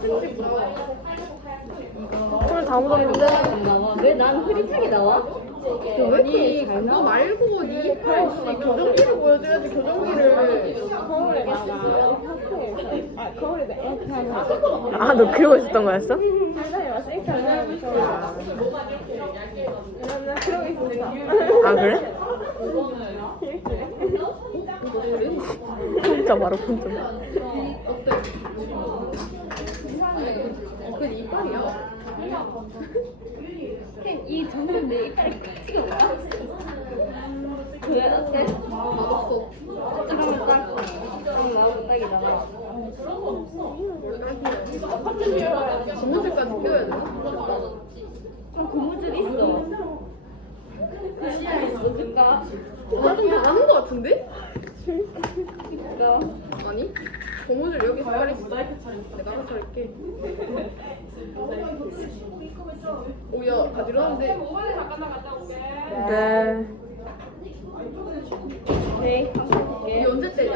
사진 찍고 나와. 오늘 다 묻었는데? 왜 난 흐릿하게 나와? 아니 그거 말고 네 이빨 씨 교정기를 보여줘야지 교정기를. 아, 너 그러고 있었던 거였어? 아, 그래? 혼자 말아, 혼자. 그 이빨이야. 이 점점 내 이빨이 깍지가 올라? 왜 어때? 맛없어. 그러면 딱 나오고 딱이잖아. 고무줄까지 껴야 되나? 좀 고무줄 있어. 시야 있어, 그니까. 좀 잘하는 거 같은데? 그니까. 아니? 고무줄 여기 색깔 있어. 내가 알아서 할게. 오야 가지런한데. 네. 네. 이 언제 떼냐?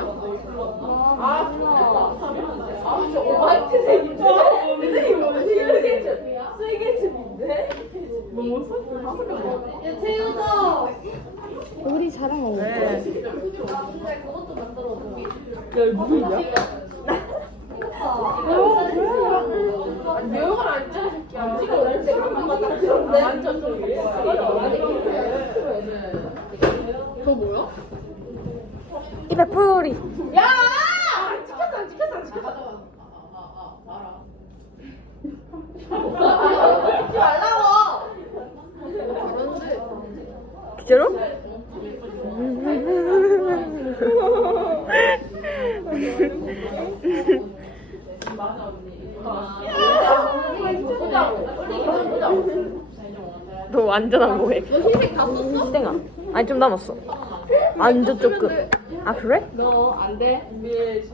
저 오마이트색인데? 세계층인데? 야, 태우다! 우리 자랑하고 네. 그것도 만들어 보기. 명을 안 찍어 새끼야. 안 찍어. 완전 저 뭐야? 200풀이. 야! 찍혔어 안 찍혔어 안 찍혔어. 찍지 말라고. 잘하는데. 진짜로? 너 완전 안 뭐해? 너 흰색 다 썼어? 땡아. 아니 좀 남았어. 완전 조금. 아 그래? 너 안 돼?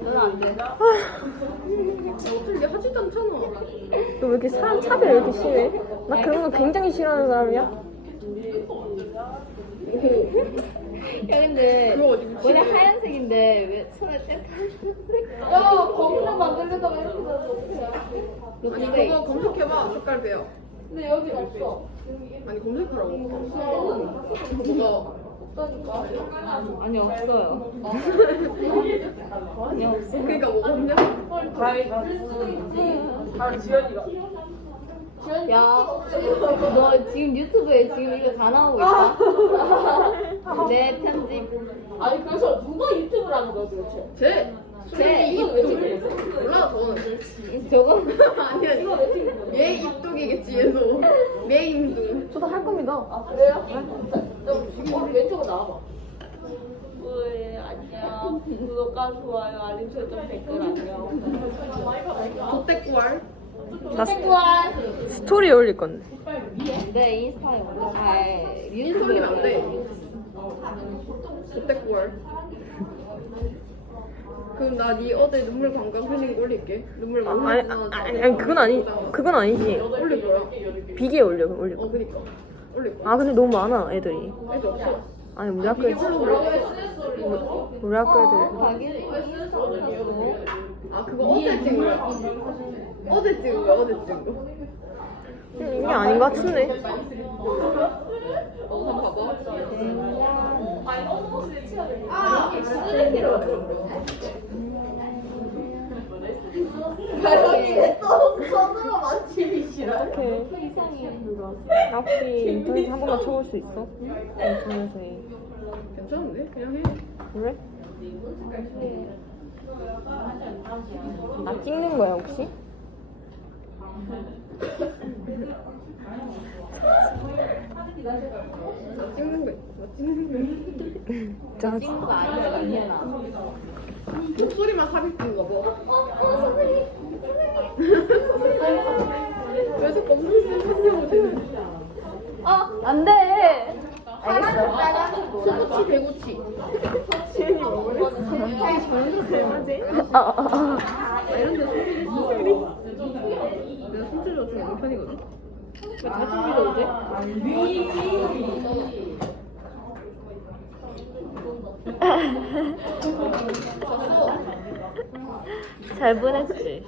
너는 안 돼. 어떻게 하지도 않잖아. 너 왜 이렇게 사람 차별 왜 이렇게 심해? 나 그런 거 굉장히 싫어하는 사람이야. 야, 근데 그거 어디 원래 하얀색인데 왜 손에 떼? 야, 거기다 만들려다가 이렇게 되는 아니 그거 검색해봐 색깔 배워. 근데 여기 없어. 아니 검색하라고. 뭐가 아니, 없어요. 아니, 없어. 그러니까 뭐가 없냐? 야, 너 지금 유튜브에 지금 이거 다 나오고 있다. 내 편집. 아니 그래서 누가 유튜브를 하는 거야 도대체? 쟤 이거 왜 찍는 몰라 저는. 저거? 아니 얘 입독이겠지 얘도. 메인도. 저도 할 겁니다. 아 그래요? 좀 왼쪽으로 나와봐. 네 안녕. 구독과 좋아요 알림 설정 댓글 안녕. 조태꾸알. 나 스토리 올릴 건데. 내 인스타에 올려. 아, 인 돌리면 안 돼. 조태꾸알. 그럼 나 네 어제 눈물 관광 흘린 거 올릴게. 눈물 많이 아니, 아니 그건 아니지. 올릴 거야. 비기에 올려 올릴 거. 그니까 올릴 거야. 아 근데 너무 많아 애들이. 애들 없어. 아니 우리 학교 애들. 우리 학교 애들. 가게 아 그거 어제 찍은 거야? 어제 찍은 거야 어제 찍은 거. 이게 아닌 것 같은데. 한번 봐봐. 이렇게. 나 혹시 인터넷 한 번만 쳐볼 수 있어? 인터넷에. 괜찮은데? 그냥 해. 그래? 나 찍는 거야 혹시? 나 찍는 거 있어. 나 찍는 거. 짜증. 찍은 거 아니야. 목소리만 삽입된가 봐. 왜 자꾸 무슨 소리냐고 쟤는. 안 돼. 소고치 배고치. 나 이런 데 소질 있어. 내가 손질도 좀 없는 편이거든. 왜 자주 빌려오지? 잘 보냈지.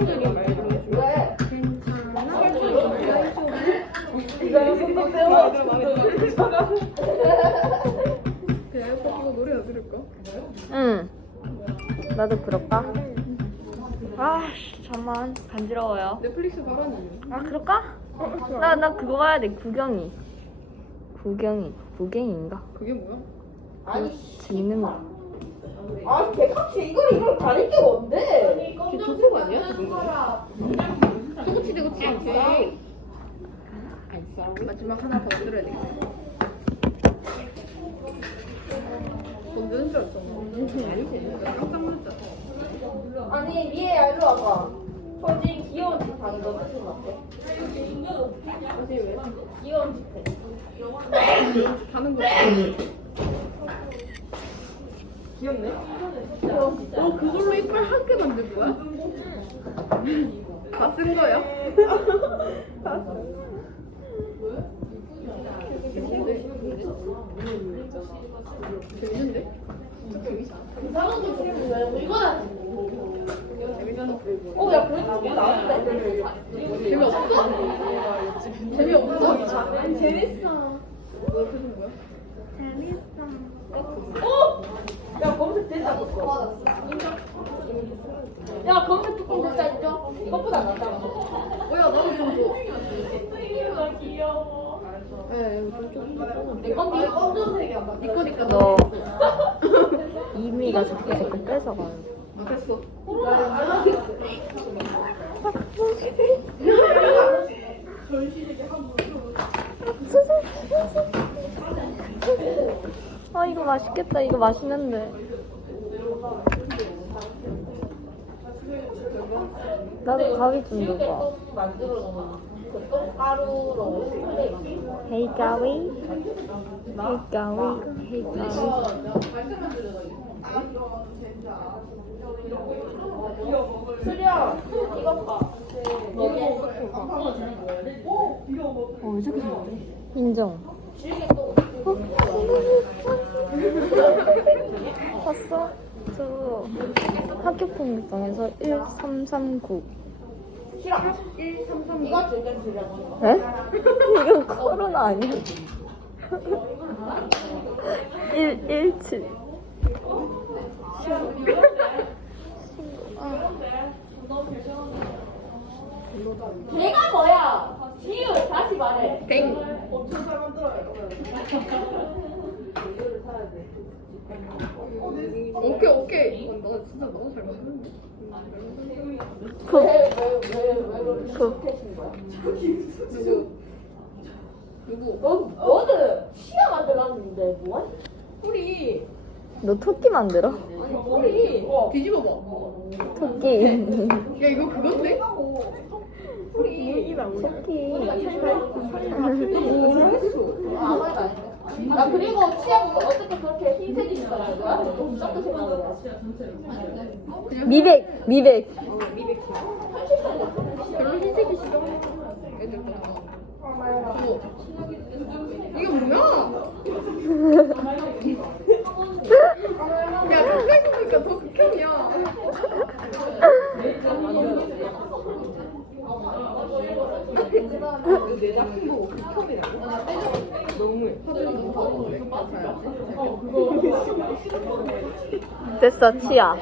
성적이 말해줘. 왜? 이거 손도 떼어. 그냥 이거 노래 안 들을까? 응. 나도 그럴까? 아, 잠만 간지러워요. 넷플릭스 바라니. 아, 그럴까? 나 그거 봐야 돼. 구경인가? 그게 뭐야? 아니, 재밌는 거. 아, 개같이 이걸 가릴 게 뭔데? 걔 조세호 아니야? 소고치 대고치 오케이. 마지막 하나 더 들어야 되겠다. 건드는 줄 알았잖아. 아니지. 깜짝 놀랐잖아. 아니, 미애야, 일로 와봐. 솔직히 귀여운 짓 하는 거 무슨 어때? 귀여운 짓 해. 하는 거. 귀엽네. 그걸로 이빨 한 개 만들 거야? 다 쓴 거야? 다 쓴. 재밌는데? 이상한 거 왜 이거야? 야, 그래도 뭐 나왔대. 재미없어? 재미없어? 재밌어. 너 표정 뭐야? 야, 검색 됐다, 그거. 야, 검색 뚜껑 됐다, 인정? 이것보다 안 낫다. 야, 나도 좀 줘. 귀여워. 내 건데? 검정색이야. 네 거니까 너 이미가 자꾸 자꾸 뺏어가요. 됐어. 아, 이거 맛있겠다. 이거 맛있는데. 나도 가위 좀 줘봐. 만들어 놓은 그 똥가루로 스프레이. 헤이 가위. 헤이 가위. 헤이 가위. 수령, 이것 봐. 여기 왜 저렇게 잘해? 인정. 주위에 또 봤어? 저 학교 폭력당에서 1339. 싫어. 133. 이거 진짜 주려고. 에? 이거 코로나 아니야? 117. 걔가 뭐야? 지유 다시 말해. 땡. 오케이. 너 진짜 너무 잘 만드는데. 왜 그러신 거야? 누구? 너는 치아 만들었는데 뭐야? 뿌리. 너 토끼 만들어? 아니 뿌리. 뒤집어봐. 토끼. 야, 이거 그건데? 뿌리. 토끼. 나 그리고 치아가 어떻게 그렇게 흰색이 있더라? 좀 섞어서 만들어. 미백. 별로 흰색이 싫어. 애들 거. 이거 뭐야? 야, 가까이 보니까 더 극혐이야. 내 작품 보고 극혐이라고? 너무해. 됐어, 치아.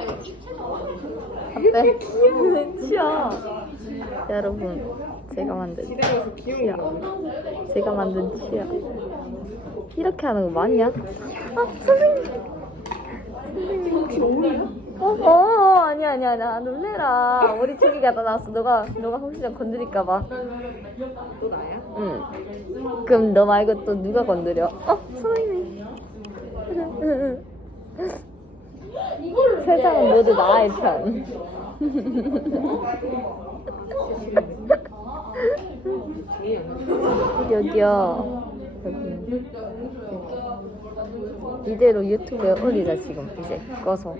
어때? 치아. 여러분, 제가 만든 치아. 제가 만든 치아. 이렇게 하는 거 맞냐? 아, 선생님. 아니야. 놀래라. 머리 초기가 다 나왔어. 너가 혹시 건드릴까봐. 또 나야? 응. 그럼 너 말고 또 누가 건드려? 선생님. 세상은 모두 나의 편. 여기요. 여기. 이대로 유튜브에 올리자 지금 이제 꺼서.